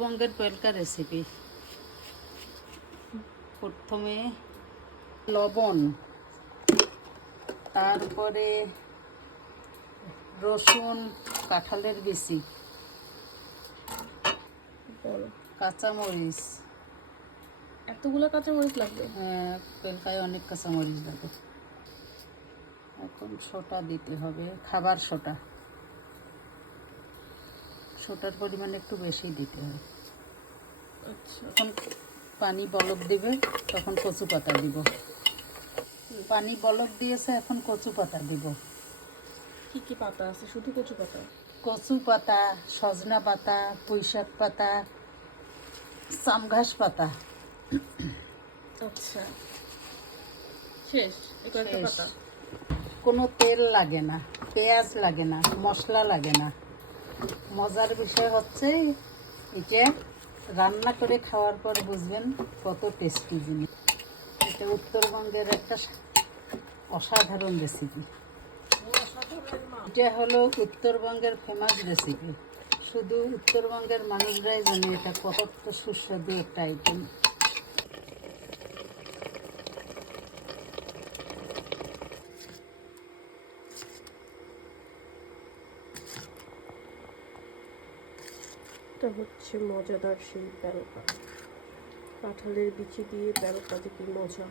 উত্তরবঙ্গের পেলকা রেসিপি প্রথমে লবণ তারপরে রসুন কাঁঠালের বেশি বলো কাঁচামরিচ। এতগুলো কাঁচামরিচ লাগবে? হ্যাঁ পেলকায় অনেক কাঁচামরিচ লাগে এখন সোটা দিতে হবে খাবার সোটা। সোটার পরিমাণ একটু বেশি দিতে হয় আচ্ছা। যখন পানি বলক দিবে তখন কচু পাতা দিব। পানি বলক দিয়েছে এখন কচু পাতা দিব। কি কি পাতা আছে? শুধু কচু পাতা? কচু পাতা সজনা পাতা পুঁইশাক পাতা চামঘাস পাতা। আচ্ছা। শেষ? কোনো তেল লাগে না। পেঁয়াজ লাগে না মশলা লাগে না। মজার বিষয় হচ্ছে এটা রান্না করে খাওয়ার পর বুঝবেন কত টেস্টি জিনিস। এটা উত্তরবঙ্গের একটা অসাধারণ রেসিপি এটা হলো উত্তরবঙ্গের ফেমাস রেসিপি শুধু উত্তরবঙ্গের মানুষরাই জানে এটা কত সুস্বাদু একটা আইটেম এটা হচ্ছে মজাদার সেই প্যারোকা কাঁঠালের বিচি দিয়ে প্যারোকা যে মজা।